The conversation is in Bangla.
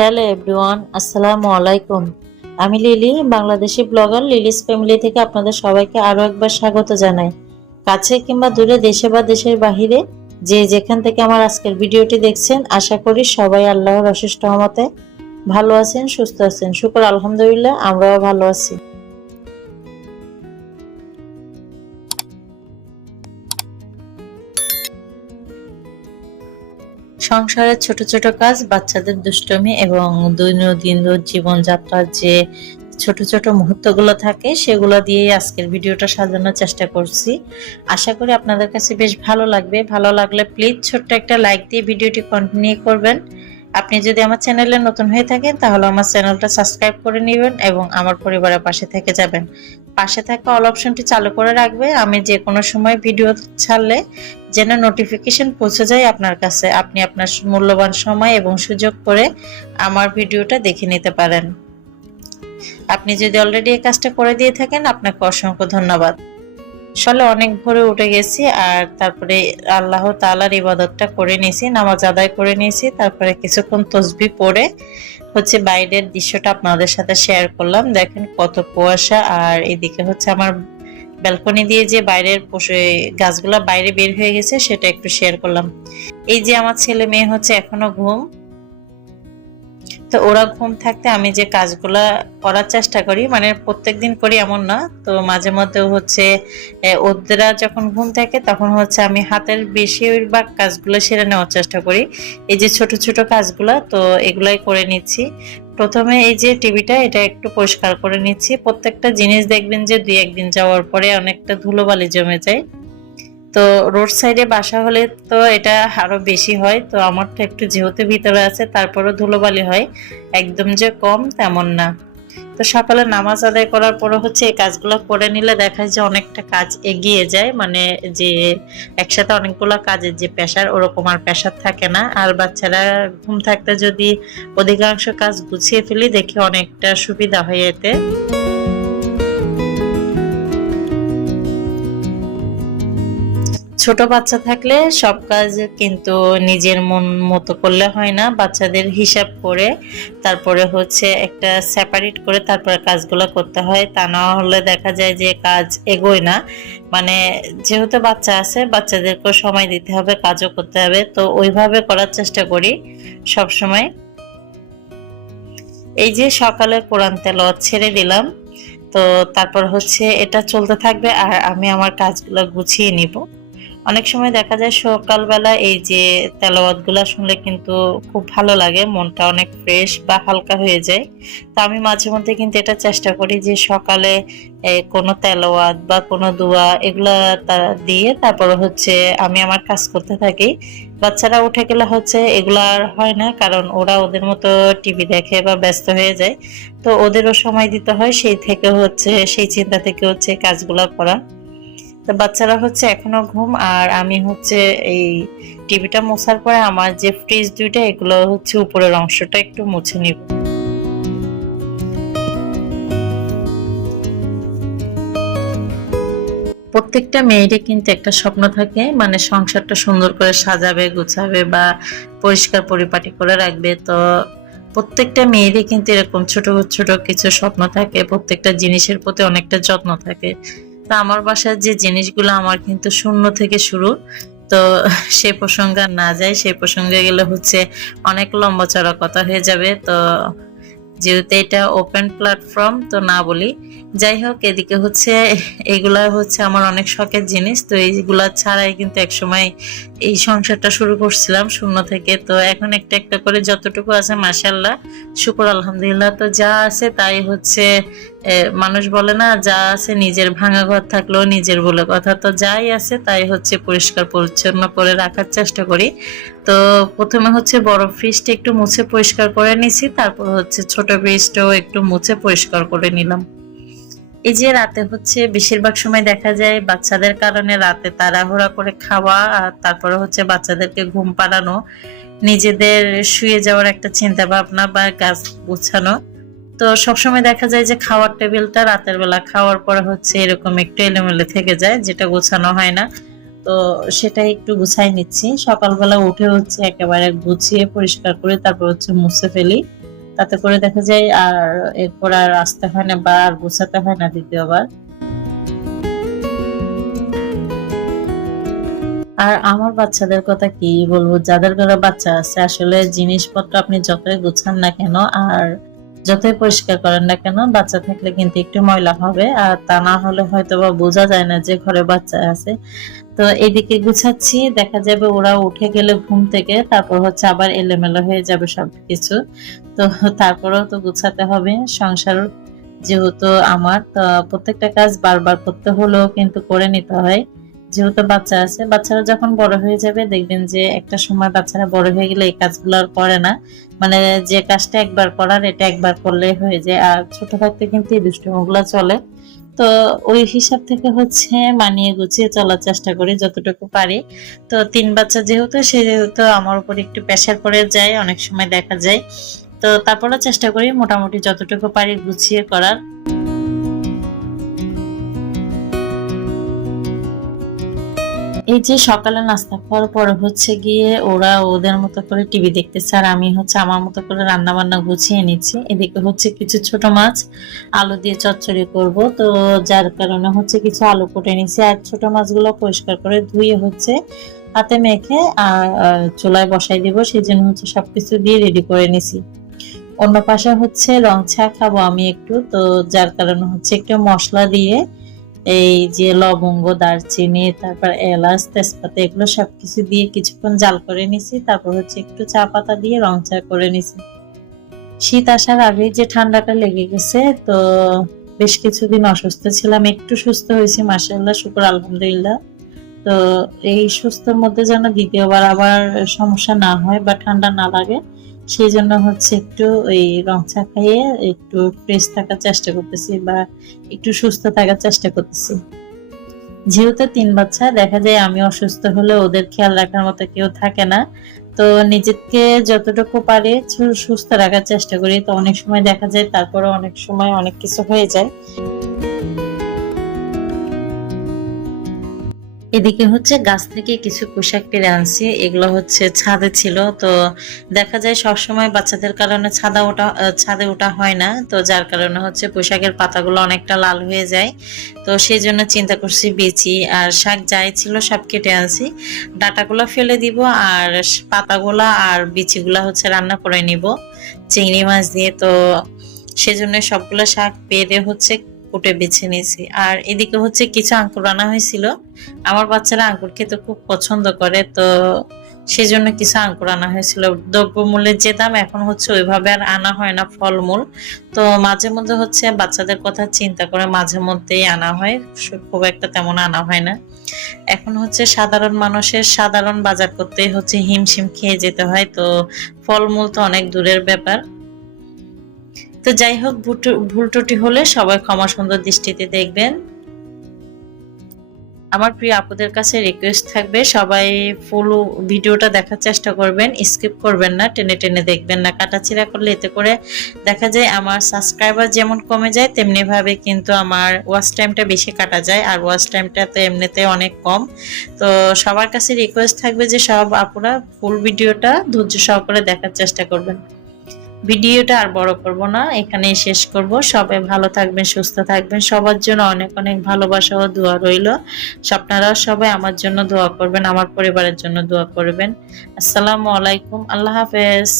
হ্যালো এভরিওয়ান, আসসালামু আলাইকুম। আমি লিলি, বাংলাদেশি ব্লগার লিলিস ফ্যামিলি থেকে আপনাদের সবাইকে আরও একবার স্বাগত জানাই। কাছে কিংবা দূরে দেশে বা দেশের বাহিরে যে যেখান থেকে আমার আজকের ভিডিওটি দেখছেন, আশা করি সবাই আল্লাহর অশেষ রহমতে ভালো আছেন, সুস্থ আছেন। শুকর, আলহামদুলিল্লাহ, আমরাও ভালো আছি। সংসারের ছোট ছোট কাজ, বাচ্চাদের দুষ্টমি এবং দৈনন্দিন জীবনযাত্রার যে ছোট ছোট মুহূর্তগুলো থাকে, সেগুলো দিয়ে আজকের ভিডিওটা সাজানোর চেষ্টা করছি। আশা করি আপনাদের কাছে বেশ ভালো লাগবে। ভালো লাগলে প্লিজ ছোট্ট একটা লাইক দিয়ে ভিডিওটি কন্টিনিউ করবেন। আপনি যদি আমার চ্যানেলে নতুন হয়ে থাকেন, তাহলে আমার চ্যানেলটা সাবস্ক্রাইব করে নেবেন এবং আমার পরিবারের পাশে থেকে যাবেন। পাশে থাকা অল অপশনটি চালু করে রাখবে। আমি যে কোনো সময় ভিডিও ছাড়লে যেন নোটিফিকেশন পৌঁছে যায় আপনার কাছে, আপনি আপনার মূল্যবান সময় এবং সুযোগ করে আমার ভিডিওটা দেখে নিতে পারেন। আপনি যদি অলরেডি এই কাজটা করে দিয়ে থাকেন, আপনাকে অসংখ্য ধন্যবাদ। আসলে অনেক ভোরে উঠে গেছি আর তারপরে আল্লাহ তালার ইবাদতটা করে নিয়েছি, নামাজ আদায় করে নিয়েছি, তারপরে কিছুক্ষণ তসবি পড়ে হচ্ছে বাইরের দৃশ্যটা আপনাদের সাথে শেয়ার করলাম। দেখেন কত কুয়াশা আর এদিকে হচ্ছে আমার ব্যালকনি দিয়ে যে বাইরের গাছগুলা বাইরে বের হয়ে গেছে, সেটা একটু শেয়ার করলাম। এই যে আমার ছেলে মেয়ে হচ্ছে এখনও ঘুম তো ওরা ঘুম থাকতে আমি যে কাজগুলা করার চেষ্টা করি মানে প্রত্যেক দিন করি এমন না। তো মাঝে মধ্যে হচ্ছে ওদেরা যখন ঘুম থাকে তখন হচ্ছে আমি হাতের বেশিরভাগ কাজগুলো সেরে নেওয়ার চেষ্টা করি। এই যে ছোট ছোট কাজগুলো, তো এগুলাই করে নিচ্ছি। প্রথমে এই যে টিভিটা, এটা একটু পরিষ্কার করে নিচ্ছি। প্রত্যেকটা জিনিস দেখবেন যে দুই একদিন যাওয়ার পরে অনেকটা ধুলোবালি জমে যায়। তো রোড সাইডে বাসা হলে তো এটা আরও বেশি হয়। তো আমারটা একটু যেহেতু ভিতরে আছে, তারপরও ধুলোবালি হয়। একদম যে কম তেমন না। তো সকালে নামাজ আদায় করার পরে হচ্ছে এই কাজগুলো করে নিলে দেখা যায় অনেকটা কাজ এগিয়ে যায়। মানে যে একসাথে অনেকগুলো কাজের যে প্রেশার, ওরকম আর প্রেশার থাকে না। আর বাচ্চারা ঘুম থাকতে যদি অধিকাংশ কাজ গুছিয়ে ফেলি, দেখি অনেকটা সুবিধা হয় এতে। ছোট বাচ্চা থাকলে সব কাজ কিন্তু নিজের মন মতো করলে হয় না। বাচ্চাদের হিসাব করে তারপরে হচ্ছে একটা সেপারেট করে তারপরে কাজগুলো করতে হয়। তা না হলে দেখা যায় যে কাজ এগোয় না। মানে যেহেতু বাচ্চা আছে, বাচ্চাদেরকেও সময় দিতে হবে, কাজও করতে হবে। তো ওইভাবে করার চেষ্টা করি সব সময় এই যে সকালে কোরআন তেলাওয়াত ছেড়ে দিলাম। তো তারপর হচ্ছে এটা চলতে থাকবে আর আমি আমার কাজগুলো গুছিয়ে নিব। অনেক সময় দেখা যায় সকালবেলা এই যে তেলাওয়াতগুলা শুনলে কিন্তু খুব ভালো লাগে, মনটা অনেক ফ্রেশ বা হালকা হয়ে যায়। তো আমি মাঝে মধ্যে কিন্তু এটা চেষ্টা করি যে সকালে কোনো তেলাওয়াত বা কোনো দোয়া এগুলা দিয়ে তারপর হচ্ছে আমি আমার কাজ করতে থাকি। বাচ্চারা উঠে গেলে হচ্ছে এগুলো আর হয় না, কারণ ওরা ওদের মতো টিভি দেখে বা ব্যস্ত হয়ে যায়। তো ওদেরও সময় দিতে হয়, সেই থেকে হচ্ছে, সেই চিন্তা থেকে হচ্ছে কাজগুলা করা। তো বাচ্চারা হচ্ছে এখনও ঘুম, আর আমি হচ্ছে এই টিভিটা মোছার পরে আমার যে ফ্রিজ দুইটা, এগুলো হচ্ছে উপরের অংশটা একটু মুছে নিব। প্রত্যেকটা মেয়েরই কিন্তু একটা স্বপ্ন থাকে মানে সংসারটা সুন্দর করে সাজাবে, গুছাবে বা পরিষ্কার পরিপাটি করে রাখবে। তো প্রত্যেকটা মেয়েরই কিন্তু এরকম ছোট ছোট কিছু স্বপ্ন থাকে, প্রত্যেকটা জিনিসের প্রতি অনেকটা যত্ন থাকে। তা আমার বাসার যে জিনিসগুলো আমার কিন্তু শূন্য থেকে শুরু, তো সে প্রসঙ্গে না যায় সে প্রসঙ্গে গেলে হচ্ছে অনেক লম্বা চড়া কথা হয়ে যাবে। তো যেহেতু এটা ওপেন প্ল্যাটফর্ম তো না বলি। যাই হোক, এদিকে হচ্ছে, এগুলা হচ্ছে আমার অনেক শখের জিনিস। তো এইগুলা ছাড়াই কিন্তু একসময় এই সংসারটা শুরু করছিলাম শূন্য থেকে। তো এখন একটা একটা করে যতটুকু আছে মাসাল্লাহ শুকুর, আলহামদুলিল্লাহ। তো যা আছে তাই হচ্ছে মানুষ বলে না, যা আছে নিজের ভাঙা ঘর থাকলেও নিজের বলে কথা। তো যাই আছে তাই হচ্ছে পরিষ্কার, পরিচ্ছন্ন করে রাখার চেষ্টা করি। তো প্রথমে হচ্ছে বড় ফ্রিজটা একটু মুছে পরিষ্কার করে নিছি, তারপর হচ্ছে ছোট ফ্রিজটাও একটু মুছে পরিষ্কার করে নিলাম। এই যে রাতে হচ্ছে বেশিরভাগ সময় দেখা যায় বাচ্চাদের কারণে রাতে তাড়াহুড়া করে খাওয়া আর তারপরে হচ্ছে বাচ্চাদেরকে ঘুম পাড়ানো, নিজেদের শুয়ে যাওয়ার একটা চিন্তা ভাবনা বা গাছ গুছানো। তো সবসময় দেখা যায় যে খাওয়ার টেবিলটা রাতের বেলা খাওয়ার পরে হচ্ছে এরকম একটু এলোমেলো থেকে যায়, যেটা গোছানো হয় না। তো সেটাই একটু গুছাই নিচ্ছি। সকালবেলা উঠে হচ্ছে একেবারে গুছিয়ে পরিষ্কার করে তারপর হচ্ছে মুছে ফেলি। তাতে করে দেখা যায় আর এরপর আর আসতে হয় না বা আর গোছাতে হয় না দ্বিতীয়বার। আর আমার বাচ্চাদের কথা কি বলব? যাদের ঘরে বাচ্চা আছে, আসলে জিনিসপত্র আপনি যতই গুছান না কেন, আর যতই পরিষ্কার করেন না কেন, বাচ্চা থাকলে কিন্তু একটু ময়লা হবে, আর তা না হলে হয়তো বা বোঝা যায় না যে ঘরে বাচ্চা আছে। তো এদিকে গুছাচ্ছি, দেখা যাবে ওরা উঠে গেলে ঘুম থেকে, তারপর হচ্ছে আবার এলোমেলো হয়ে যাবে সবকিছু। তো তারপরেও তো গুছাতে হবে, সংসার যেহেতু আমার, তো প্রত্যেকটা কাজ বারবার করতে হলেও কিন্তু করে নিতে হয়। যেহেতু বাচ্চা আছে, বাচ্চারা যখন বড় হয়ে যাবে দেখবেন যে একটা সময় বাচ্চারা বড় হয়ে গেলে এই কাজগুলো আর করে না। মানে যে কাজটা একবার করার, এটা একবার করলে হয়ে যায়। আর ছোট থাকতে কিন্তু এই দুষ্টুমিগুলো চলে। তো ওই হিসাব থেকে হচ্ছে মানিয়ে গুছিয়ে চলার চেষ্টা করি যতটুকু পারি। তো তিন বাচ্চা যেহেতু সেহেতু আমার উপর একটু প্রেশার পড়ে যায়, অনেক সময় দেখা যায়। তো তারপরে চেষ্টা করি মোটামুটি যতটুকু পারি গুছিয়ে করার। এই যে সকালে নাস্তা খাওয়ার পরে হচ্ছে গিয়ে ওরা ওদের মতো করে টিভি দেখতেছে, আর আমি হচ্ছে আমার মতো করে রান্না বান্না গুছিয়ে নিচ্ছি। এদিকে হচ্ছে কিছু ছোট মাছ, আলু দিয়ে চচ্চড়ি করব। তো যার কারণে হচ্ছে কিছু আলু কেটে নিচ্ছি আর ছোট মাছগুলো পরিষ্কার করে ধুয়ে হচ্ছে হাতে মেখে চুলায় বসাই দিব। সেই জন্য হচ্ছে সবকিছু দিয়ে রেডি করে নিছি। অন্য পাশে হচ্ছে রং চা খাব আমি একটু। তো যার কারণে হচ্ছে একটু মশলা দিয়ে এই যে লবঙ্গ, দারচিনি, তারপর এলাচ, তেজপাতা, এগুলো সবকিছু দিয়ে কিছুক্ষণ জাল করে নিছি, তারপর হচ্ছে একটু চা পাতা দিয়ে রং চা করে নিছি। শীত আসার আগে যে ঠান্ডাটা লেগে গেছে, তো বেশ কিছুদিন অসুস্থ ছিলাম, একটু সুস্থ হয়েছি মাসাল্লাহ শুক্র, আলহামদুলিল্লাহ। তো এই সুস্থর মধ্যে যেন দ্বিতীয়বার আবার সমস্যা না হয় বা ঠান্ডা না লাগে সেই জন্য হচ্ছে একটু ওই রং চা খাইয়ে একটু ফ্রেশ থাকার চেষ্টা করতেছি বা একটু সুস্থ থাকার চেষ্টা করতেছি। যেহেতু তিন বাচ্চা, দেখা যায় আমি অসুস্থ হলে ওদের খেয়াল রাখার মতো কেউ থাকে না। তো নিজেকে যতটুকু পারি সুস্থ রাখার চেষ্টা করি। তো অনেক সময় দেখা যায় তারপরে অনেক সময় অনেক কিছু হয়ে যায়। এদিকে হচ্ছে গাছ থেকে কিছু পোশাক পেরে আনছি। এগুলো হচ্ছে ছাদে ছিল তো দেখা যায় সবসময় বাচ্চাদের কারণে ছাদা আহ, ছাদে ওঠা হয় না তো যার কারণে হচ্ছে পোশাকের পাতাগুলো অনেকটা লাল হয়ে যায়। তো সেই জন্য চিন্তা করছি বেচি আর শাক যাই ছিল সব কেটে আনছি। ডাটাগুলো ফেলে দিব আর পাতাগুলা আর বিচিগুলা হচ্ছে রান্না করে নিব চিংড়ি মাছ দিয়ে। তো সেজন্য সবগুলো শাক পেরে হচ্ছে কুটে বেছে নিয়েছি। আর এদিকে হচ্ছে কিছু আঙ্কুর আনা হয়েছিল। আমার বাচ্চারা আঙ্কুর খেতে খুব পছন্দ করে, তো সেই জন্য কিছু আঙ্কুর আনা হয়েছিল। দ্রব্যমূল্যের যে দাম এখন হচ্ছে ওইভাবে আর আনা হয় না, ফলমূল। তো মাঝে মধ্যে হচ্ছে বাচ্চাদের কথা চিন্তা করে মাঝে মধ্যেই আনা হয় খুব একটা তেমন আনা হয় না। এখন হচ্ছে সাধারণ মানুষের সাধারণ বাজার করতেই হচ্ছে হিমশিম খেয়ে যেতে হয়, তো ফলমূল তো অনেক দূরের ব্যাপার। তো যাই হোক ভুল- ত্রুটি হলে সবাই ক্ষমা সুন্দর দৃষ্টিতে দেখবেন। আমার প্রিয় আপুদের কাছে রিকোয়েস্ট থাকবে, সবাই ফুল ভিডিওটা দেখার চেষ্টা করবেন স্কিপ করবেন না, টেনে টেনে দেখবেন না। কাটাছিড়া করলে এতে করে দেখা যায় আমার সাবস্ক্রাইবার যেমন কমে যায় তেমনি ভাবে কিন্তু আমার ওয়াচ টাইমটা বেশি কাটা যায়, আর ওয়াচ টাইমটা তো এমনিতে অনেক কম। তো সবার কাছে রিকোয়েস্ট থাকবে যে সব আপুরা ফুল ভিডিওটা ধৈর্য সহকারে দেখার চেষ্টা করবেন। ভিডিওটা আর বড় করব না, এখানেই শেষ করব। সবাই ভালো থাকবেন, সুস্থ থাকবেন। সবার জন্য অনেক অনেক ভালোবাসা ও দোয়া রইল। আপনারাও সবাই আমার জন্য দোয়া করবেন, আমার পরিবারের জন্য দোয়া করবেন। আসসালামু আলাইকুম, আল্লাহ হাফেজ।